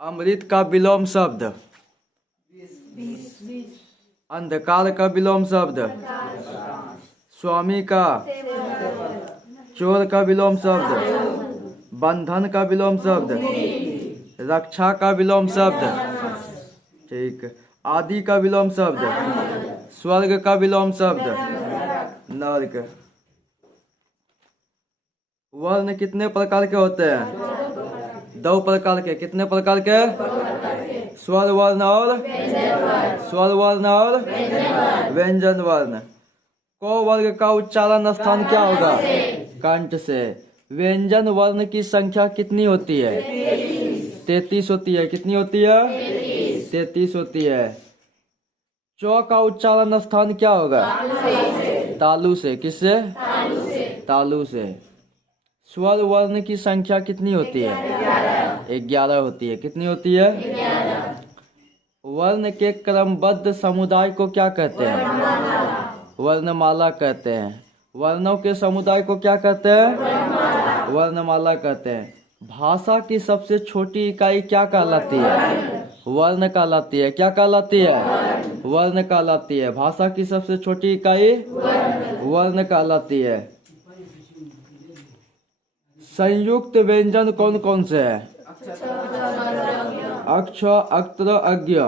अमृत का विलोम शब्द, अंधकार का विलोम शब्द, स्वामी का, चोर का विलोम शब्द, बंधन का विलोम शब्द, रक्षा का विलोम शब्द, ठीक, आदि का विलोम शब्द, स्वर्ग का विलोम शब्द, नरक। वर्ण कितने प्रकार के होते हैं? 2 प्रकार के। कितने प्रकार के? स्वर वर्ण और स्वर वर्ण और व्यंजन वर्ण। को वर्ग का उच्चारण स्थान क्या होगा? कंठ से। व्यंजन वर्ण की संख्या कितनी होती है? 33 होती है। कितनी होती है? 33 होती है। चौ का उच्चारण स्थान क्या होगा? तालु से। किससे? तालु से। स्वर वर्ण की संख्या कितनी होती है? 11 होती है। कितनी होती है? 11। वर्ण के क्रमबद्ध समुदाय को क्या कहते हैं? वर्णमाला कहते हैं। वर्णों के समुदाय को क्या कहते हैं? वर्णमाला कहते हैं। भाषा की सबसे छोटी इकाई क्या कहलाती है? वर्ण कहलाती है। क्या कहलाती है? वर्ण कहलाती है। भाषा की सबसे छोटी इकाई वर्ण कहलाती है। संयुक्त व्यंजन कौन कौन से है? अक्ष, अक्त्र, अज्ञ।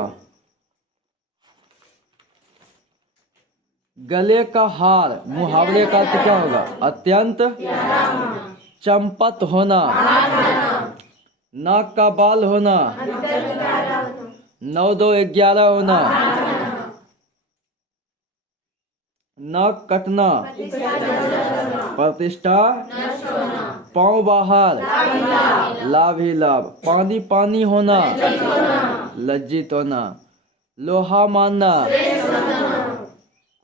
गले का हार, मुहावरे का अर्थ क्या होगा? अत्यंत। चंपत होना, नाक का बाल होना, 9, 2, 11 होना, नाक कटना, प्रतिष्ठा, पाँव बाहर, लाभ ही लाभ, पानी पानी होना, लज्जित होना, लोहा मानना,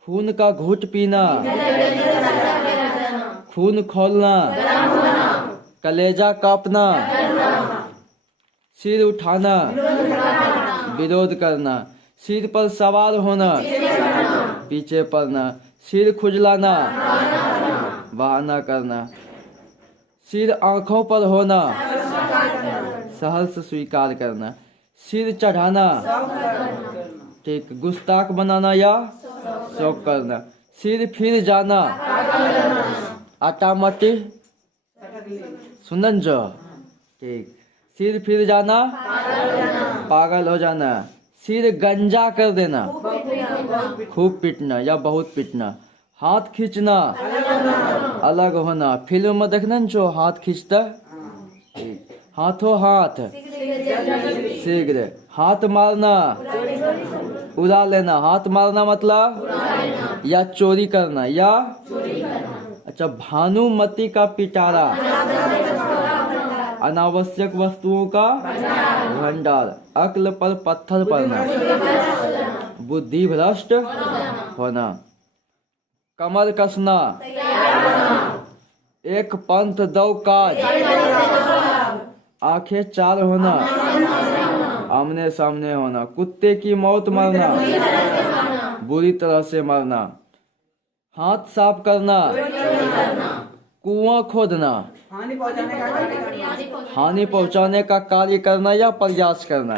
खून का घूंट पीना, खून खोलना, कलेजा कांपना, सिर उठाना, विरोध करना, सिर पर सवार होना, पीछे पड़ना, सिर खुजलाना, बहाना करना, सिर आंखों पर होना, सहर्ष स्वीकार करना, सिर चढ़ाना, ठीक, गुस्ताख बनाना या शौक करना, सिर फिर जाना, आटा मट्टी सुनन जो, ठीक, सिर फिर जाना, पागल हो जाना, सिर गंजा कर देना, खूब पीटना या बहुत पीटना, हाथ खींचना, अलग होना। फिल्म में देखना जो हाथ खींचता, हाथों हाथ, शीघ्र, हाथ मारना, उड़ा लेना। हाथ मारना मतलब या चोरी करना या अच्छा, भानुमति का पिटारा, अनावश्यक वस्तुओं का भंडार, अक्ल पर पत्थर पड़ना, बुद्धि भ्रष्ट होना, कमर कसना, एक पंथ 2 काज, आंखें 4 होना, आमने सामने होना, कुत्ते की मौत मरना, बुरी तरह से मरना, हाथ साफ करना, कुआं खोदना, हानि पहुंचाने का कार्य करना या प्रयास करना।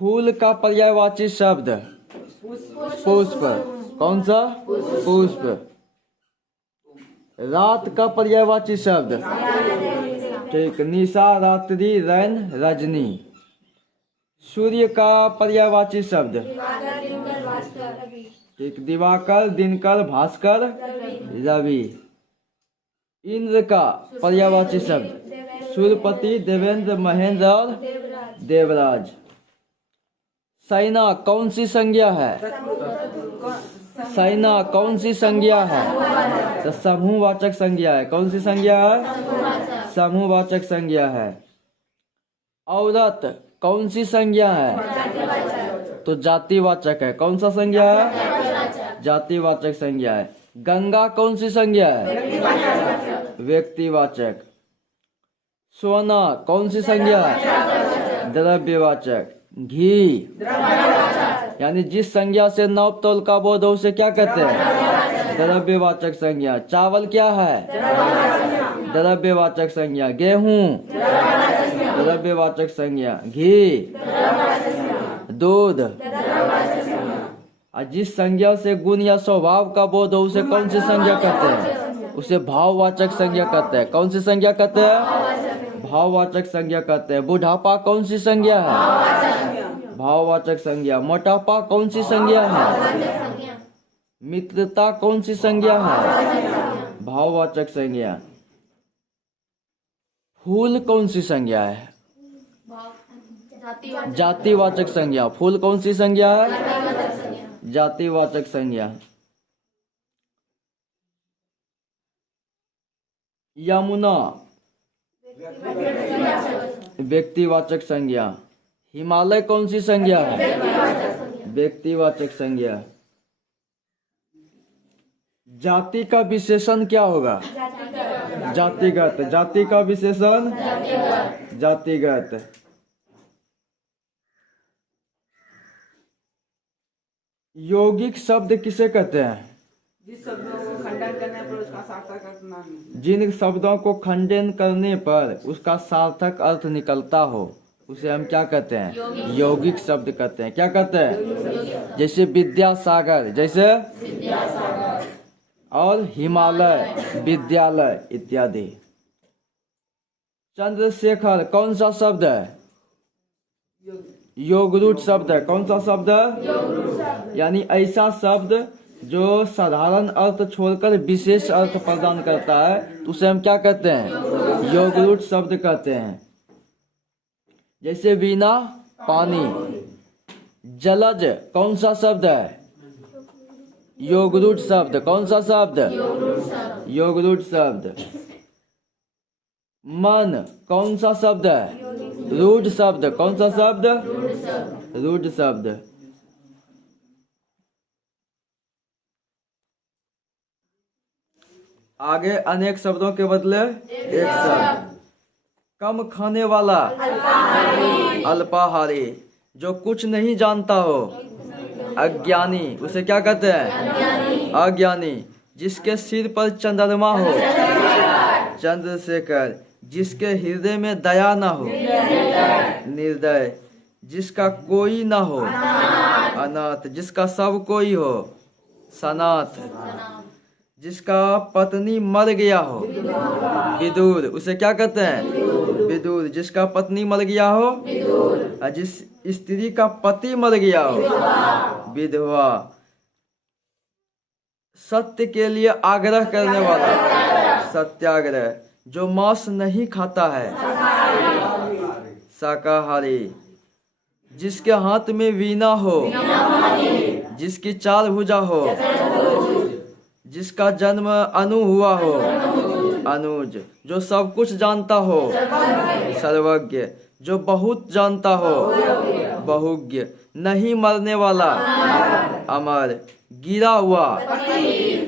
फूल का पर्यायवाची शब्द पुष्प। कौन सा? पुष्प। रात का पर्यायवाची शब्द, ठीक, निशा, रात्रि, रैन, रजनी। सूर्य का पर्यायवाची शब्द, ठीक, दिवाकर, दिनकर, भास्कर, रवि। इंद्र का पर्यायवाची शब्द, सूर्यपति, देवेंद्र, महेंद्र और देवराज। सेना कौन सी संज्ञा है? सेना कौन सी संज्ञा है? तो समूहवाचक संज्ञा है। कौन सी संज्ञा है? समूहवाचक संज्ञा है। औरत कौन सी संज्ञा है? तो जातिवाचक है। कौन सा संज्ञा है? जातिवाचक संज्ञा है। गंगा कौन सी संज्ञा है? व्यक्तिवाचक। सोना कौन सी संज्ञा है? द्रव्यवाचक। घी यानी जिस संज्ञा से नौप तौल का बोध हो उसे क्या कहते हैं? द्रव्यवाचक संज्ञा। चावल क्या है? द्रव्यवाचक संज्ञा। गेहूं द्रव्यवाचक संज्ञा। घी, दूध। और जिस संज्ञा से गुण या स्वभाव का बोध हो उसे कौन सी संज्ञा कहते हैं? उसे भाववाचक संज्ञा कहते हैं। कौन सी संज्ञा कहते हैं? भाववाचक संज्ञा कहते हैं। बुढ़ापा कौन सी संज्ञा है? भाववाचक संज्ञा। मोटापा कौन सी संज्ञा है? मित्रता कौन सी संज्ञा है? भाववाचक संज्ञा। फूल कौन सी संज्ञा है? जातिवाचक संज्ञा। फूल कौन सी संज्ञा है? जातिवाचक संज्ञा। यमुना व्यक्तिवाचक संज्ञा। हिमालय कौन सी संज्ञा है? व्यक्तिवाचक संज्ञा। जाति का विशेषण क्या होगा? जातिगत। जाति का विशेषण जातिगत। यौगिक शब्द किसे कहते हैं? जिस शब्दों को खंडन करने पर उसका सार्थक अर्थ ना निकले। जिन शब्दों को खंडन करने पर उसका सार्थक अर्थ निकलता हो उसे हम क्या कहते हैं? यौगिक शब्द कहते हैं। क्या कहते हैं? जैसे विद्यासागर, जैसे और हिमालय, विद्यालय इत्यादि। चंद्रशेखर कौन सा शब्द है? योगरूट शब्द है। कौन सा शब्द है? यानी ऐसा शब्द जो साधारण अर्थ छोड़कर विशेष अर्थ प्रदान करता है तो उसे हम क्या कहते हैं? योगरूट शब्द कहते हैं। जैसे वीणा, पानी। जलज कौन सा शब्द है? योगरूट शब्द। कौन सा शब्द? योगरूट शब्द। मन कौन सा शब्द है? रूढ़ शब्द। कौन सा शब्द? रूढ़ शब्द। आगे अनेक शब्दों के बदले एक शब्द। कम खाने वाला अल्पाहारी। जो कुछ नहीं जानता हो अज्ञानी, उसे क्या कहते हैं? अज्ञानी। जिसके सिर पर चंद्रमा हो चंद्रशेखर। जिसके हृदय में दया न हो निर्दय। जिसका कोई न हो अनाथ। जिसका सब कोई हो सनाथ। जिसका पत्नी मर गया हो विदुर, उसे क्या कहते हैं? विदुर। जिसका पत्नी मर गया हो और जिस स्त्री का पति मर गया हो विधवा। सत्य के लिए आग्रह करने वाला सत्याग्रह। जो मांस नहीं खाता है शाकाहारी। जिसके हाथ में वीणा हो जिसकी चार भुजा हो। जिसका जन्म अनु हुआ हो अनुज। जो सब कुछ जानता हो सर्वज्ञ। जो बहुत जानता हो बहुज्ञ। नहीं मरने वाला अमर। गिरा हुआ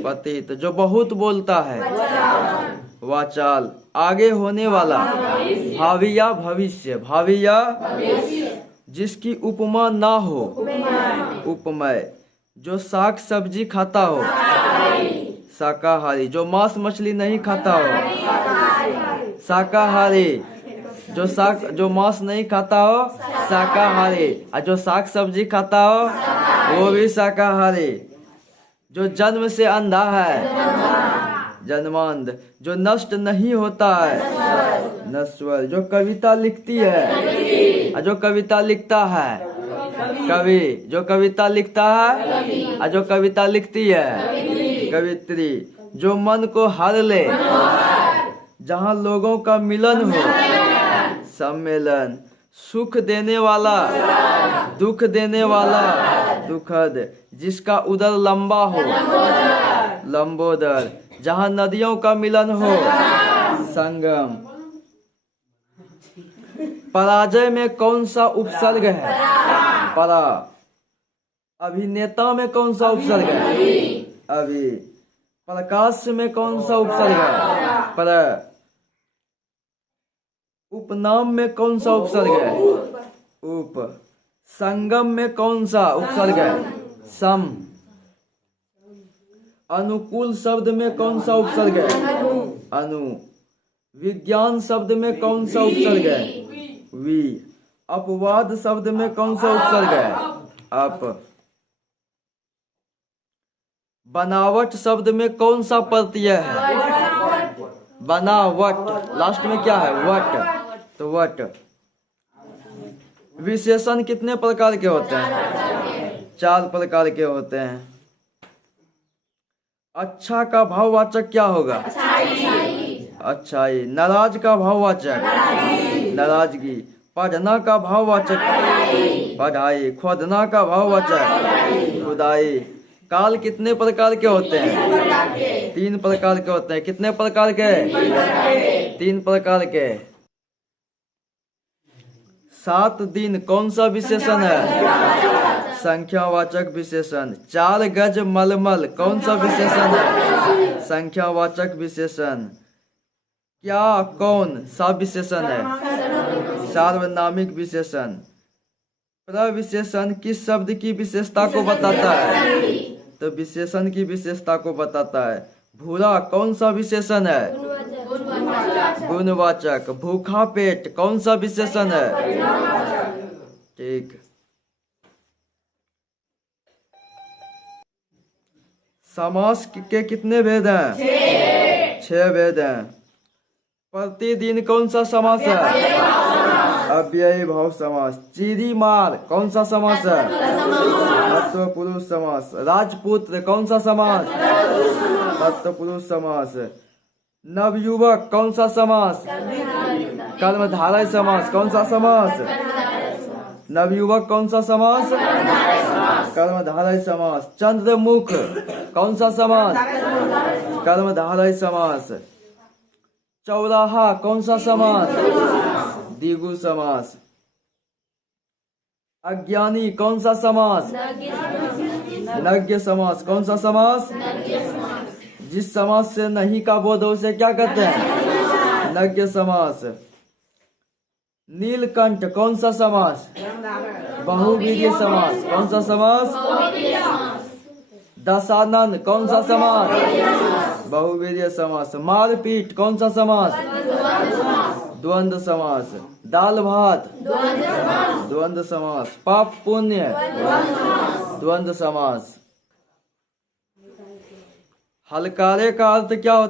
पतित। जो बहुत बोलता है वाचाल। आगे होने वाला भावी या भविष्य। भावी या जिसकी उपमा ना हो उपमय। जो साग सब्जी खाता हो शाकाहारी। जो मांस मछली नहीं खाता हो शाकाहारी। जो मांस नहीं खाता हो शाकाहारी। और जो साग सब्जी खाता हो वो भी शाकाहारी। जो जन्म से अंधा है जन्मांध। जो नष्ट नहीं होता है नश्वर। जो कविता लिखती है और जो कविता लिखता है कवि। जो कविता लिखता है और जो कविता लिखती है कवित्री। जो मन को हर ले जहाँ लोगों का मिलन हो सम्मेलन। सुख देने वाला दुख देने वाला दुखद। जिसका उदर लंबा हो लंबोदर। जहाँ नदियों का मिलन हो संगम। पराजय में कौन सा उपसर्ग है? परा। अभिनेता में कौन सा उपसर्ग है? अभी। प्रकाश में कौन सा उपसर्ग है? पर। उपनाम में कौन सा उपसर्ग है? उप। संगम में कौन सा उपसर्ग है? सम। अनुकूल शब्द में कौन सा उपसर्ग है? अनु। विज्ञान शब्द में कौन सा उपसर्ग है? वी। अपवाद शब्द में कौन सा उपसर्ग है? अप। बनावट शब्द में कौन सा प्रत्यय है? बनावट। लास्ट में क्या है? वट। तो वट। विशेषण कितने प्रकार के होते हैं? 4 प्रकार के होते हैं। अच्छा का भाववाचक क्या होगा? अच्छाई। नाराज का भाववाचक? नाराजगी। पढ़ना का भाववाचक? पढ़ाई। खोदना का भाववाचक? खुदाई। काल कितने प्रकार के होते हैं? 3 प्रकार के होते हैं। कितने प्रकार के? 3 प्रकार के। 7 दिन कौन सा विशेषण है? संख्यावाचक विशेषण। 4 गज मलमल कौन सा विशेषण है? संख्यावाचक विशेषण। क्या कौन सा विशेषण है? सार्वनामिक विशेषण। प्रविशेषण किस शब्द की विशेषता को बताता है? तो विशेषण की विशेषता को बताता है। भूरा कौन सा विशेषण है? गुणवाचक। भूखा पेट कौन सा विशेषण है? ठीक। समास के कितने भेद हैं? 6 भेद हैं। प्रतिदिन कौन सा समास है? अव्ययी भाव समास। चीरी मार कौन सा समास है? तत्पुरुष समास। राजपुत्र कौन सा समास? तत्पुरुष समास। नवयुवक कौन सा समास? कर्मधारय समास। कौन सा समास? नवयुवक कौन सा समास? कर्मधारय समास। चंद्रमुख कौन सा समास? कर्मधारय समास। चौराहा कौन सा समास? द्विगु समास। अज्ञानी कौन सा समास? नज्ञ समास। कौन सा समास? जिस समास से नहीं का बोध हो उसे क्या कहते हैं? नज्ञ समास। नीलकंठ कौन सा समास? बहुवीर्य समास। कौन सा समास? दशानन कौन सा समास? बहुवीर्य समास। मारपीट कौन सा समास? द्वंद्व समास। दाल भात द्वंद्व समास। पाप पुण्य द्वंद्व समास। हलकारे का अर्थ क्या होता है?